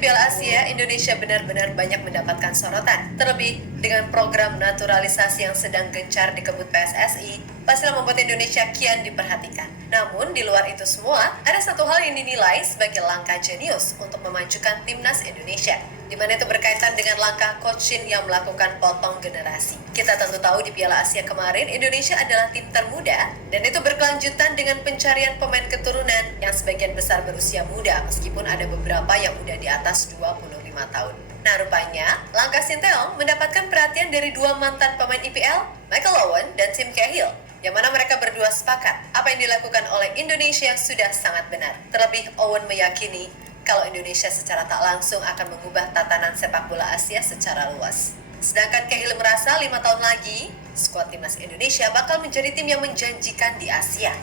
Piala Asia, Indonesia benar-benar banyak mendapatkan sorotan. Terlebih, dengan program naturalisasi yang sedang gencar dikebut PSSI, pastilah membuat Indonesia kian diperhatikan. Namun, di luar itu semua, ada satu hal yang dinilai sebagai langkah jenius untuk memajukan timnas Indonesia, di mana itu berkaitan dengan langkah Coach Shin yang melakukan potong generasi. Kita tentu tahu di Piala Asia kemarin, Indonesia adalah tim termuda, dan itu berkelanjutan dengan pencarian pemain keturunan yang sebagian besar berusia muda, meskipun ada beberapa yang udah di atas 25 tahun. Nah, rupanya, langkah Sinteyong mendapatkan perhatian dari dua mantan pemain IPL, Michael Owen dan Tim Cahill, yang mana mereka berdua sepakat apa yang dilakukan oleh Indonesia sudah sangat benar. Terlebih, Owen meyakini kalau Indonesia secara tak langsung akan mengubah tatanan sepak bola Asia secara luas. Sedangkan Cahill merasa 5 tahun lagi, skuad timnas Indonesia bakal menjadi tim yang menjanjikan di Asia.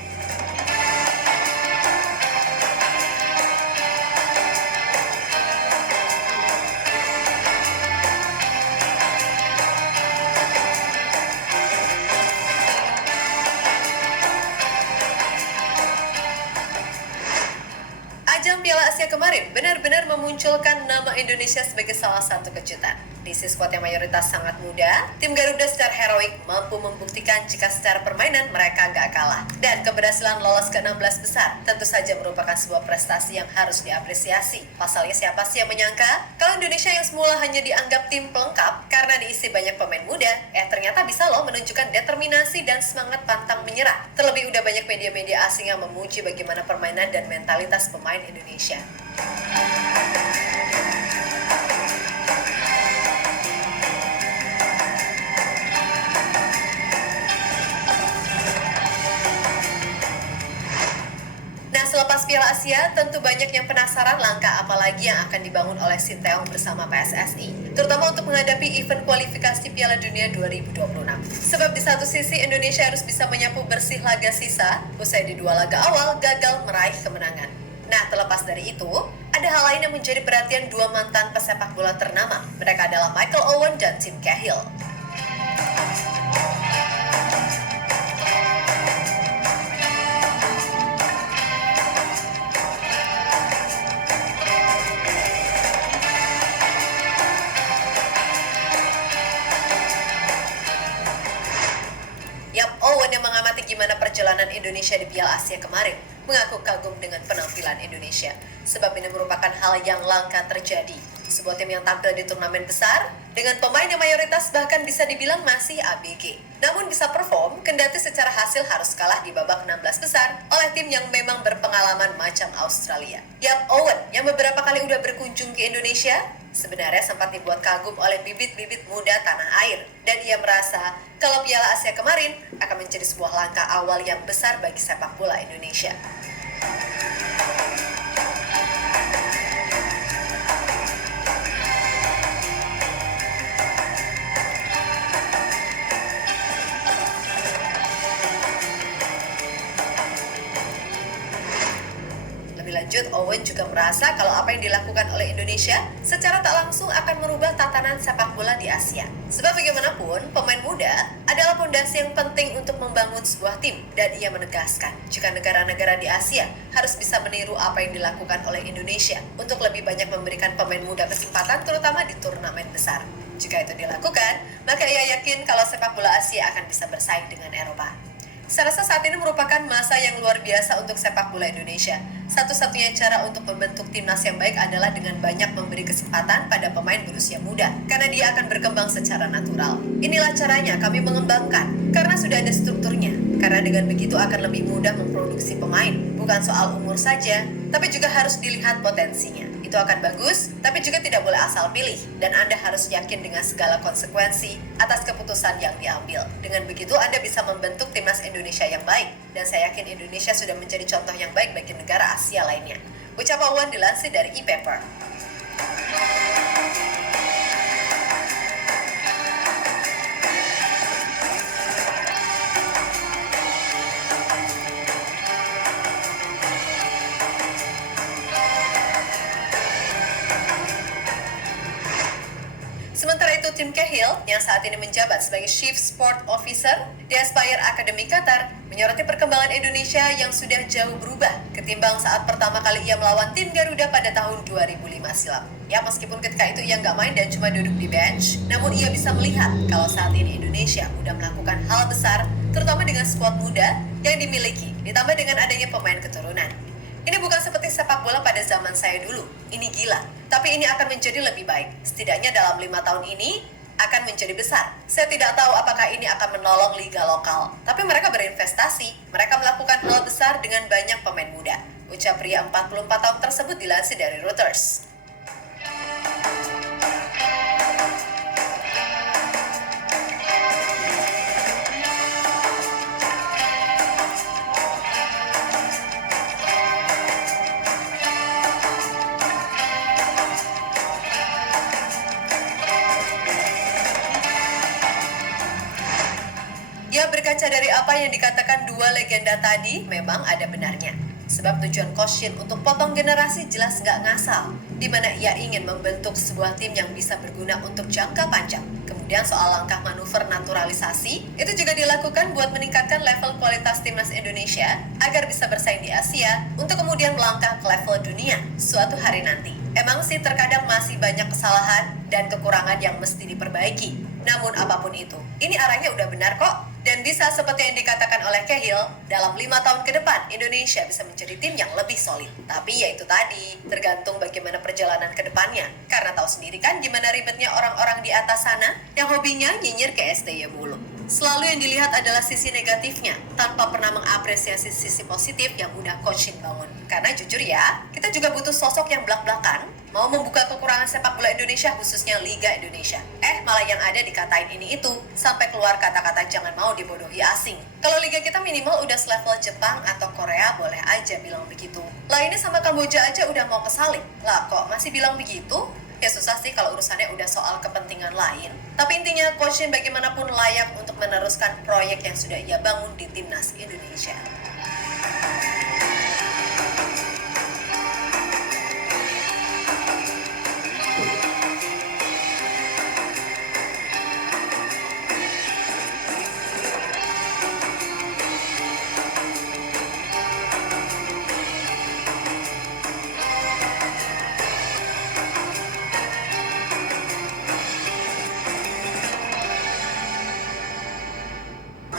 Ajang Piala Asia kemarin benar-benar memunculkan nama Indonesia sebagai salah satu kejutan. Diisi skuad yang mayoritas sangat muda, tim Garuda secara heroik mampu membuktikan jika secara permainan mereka gak kalah. Dan keberhasilan lolos ke 16 besar tentu saja merupakan sebuah prestasi yang harus diapresiasi. Pasalnya siapa sih yang menyangka kalau Indonesia yang semula hanya dianggap tim pelengkap karena diisi banyak pemain muda, ternyata bisa loh menunjukkan determinasi dan semangat pantang menyerah. Terlebih udah banyak media-media asing yang memuji bagaimana permainan dan mentalitas pemain Indonesia. Nah, selepas Piala Asia, tentu banyak yang penasaran langkah apa lagi yang akan dibangun oleh Sinteyong bersama PSSI, terutama untuk menghadapi event kualifikasi Piala Dunia 2026. Sebab di satu sisi Indonesia harus bisa menyapu bersih laga sisa, usai di 2 laga awal gagal meraih kemenangan. Nah, terlepas dari itu, ada hal lain yang menjadi perhatian dua mantan pesepak bola ternama. Mereka adalah Michael Owen dan Tim Cahill. Owen yang mengamati gimana perjalanan Indonesia di Piala Asia kemarin mengaku kagum dengan penampilan Indonesia. Sebab ini merupakan hal yang langka terjadi. Sebuah tim yang tampil di turnamen besar dengan pemain yang mayoritas bahkan bisa dibilang masih ABG. Namun bisa perform kendati secara hasil harus kalah di babak 16 besar oleh tim yang memang berpengalaman macam Australia. Owen yang beberapa kali udah berkunjung ke Indonesia sebenarnya sempat dibuat kagum oleh bibit-bibit muda tanah air. Dan ia merasa kalau Piala Asia kemarin akan menjadi sebuah langkah awal yang besar bagi sepak bola Indonesia. Lebih lanjut, Owen juga merasa kalau apa yang dilakukan oleh Indonesia secara tak langsung akan merubah tatanan sepak bola di Asia. Sebab bagaimanapun, pemain muda adalah fondasi yang penting untuk membangun sebuah tim. Dan ia menegaskan, jika negara-negara di Asia harus bisa meniru apa yang dilakukan oleh Indonesia untuk lebih banyak memberikan pemain muda kesempatan terutama di turnamen besar. Jika itu dilakukan, maka ia yakin kalau sepak bola Asia akan bisa bersaing dengan Eropa. Saya rasa saat ini merupakan masa yang luar biasa untuk sepak bola Indonesia. Satu-satunya cara untuk membentuk timnas yang baik adalah dengan banyak memberi kesempatan pada pemain berusia muda, karena dia akan berkembang secara natural. Inilah caranya kami mengembangkan, karena sudah ada strukturnya. Karena dengan begitu akan lebih mudah memproduksi pemain. Bukan soal umur saja, tapi juga harus dilihat potensinya. Itu akan bagus, tapi juga tidak boleh asal pilih. Dan Anda harus yakin dengan segala konsekuensi atas keputusan yang diambil. Dengan begitu Anda bisa membentuk timnas Indonesia yang baik. Dan saya yakin Indonesia sudah menjadi contoh yang baik bagi negara Asia lainnya. Ucap Owen dilansir dari e-paper. Sementara itu, Tim Cahill yang saat ini menjabat sebagai Chief Sport Officer di Aspire Academy Qatar menyoroti perkembangan Indonesia yang sudah jauh berubah ketimbang saat pertama kali ia melawan tim Garuda pada tahun 2005 silam. Ya, meskipun ketika itu ia nggak main dan cuma duduk di bench, namun ia bisa melihat kalau saat ini Indonesia udah melakukan hal besar, terutama dengan skuad muda yang dimiliki, ditambah dengan adanya pemain keturunan. Ini bukan seperti sepak bola pada zaman saya dulu, ini gila. Tapi ini akan menjadi lebih baik. Setidaknya dalam 5 tahun ini, akan menjadi besar. Saya tidak tahu apakah ini akan menolong liga lokal, tapi mereka berinvestasi. Mereka melakukan hal besar dengan banyak pemain muda. Ucap pria 44 tahun tersebut dilansir dari Reuters. Ya, berkaca dari apa yang dikatakan dua legenda tadi, memang ada benarnya. Sebab tujuan Coach Shin untuk potong generasi jelas nggak ngasal, di mana ia ingin membentuk sebuah tim yang bisa berguna untuk jangka panjang. Kemudian soal langkah manuver naturalisasi, itu juga dilakukan buat meningkatkan level kualitas timnas Indonesia agar bisa bersaing di Asia untuk kemudian melangkah ke level dunia suatu hari nanti. Emang sih terkadang masih banyak kesalahan dan kekurangan yang mesti diperbaiki. Namun apapun itu, ini arahnya udah benar kok. Dan bisa seperti yang dikatakan oleh Cahill, dalam 5 tahun ke depan Indonesia bisa menjadi tim yang lebih solid. Tapi ya itu tadi, tergantung bagaimana perjalanan ke depannya. Karena tahu sendiri kan gimana ribetnya orang-orang di atas sana yang hobinya nyinyir ke STY mulu. Selalu yang dilihat adalah sisi negatifnya, tanpa pernah mengapresiasi sisi positif yang udah Coach Shin bangun. Karena jujur ya, kita juga butuh sosok yang belak-belakan, mau membuka kekurangan sepak bola Indonesia khususnya Liga Indonesia. Malah yang ada dikatain ini itu, sampai keluar kata-kata jangan mau dibodohi asing. Kalau Liga kita minimal udah selevel Jepang atau Korea, boleh aja bilang begitu. Lah ini sama Kamboja aja udah mau kesalip. Lah kok masih bilang begitu? Ya susah sih kalau urusannya udah soal kepentingan lain. Tapi intinya Coach Shin bagaimanapun layak untuk meneruskan proyek yang sudah ia bangun di Timnas Indonesia.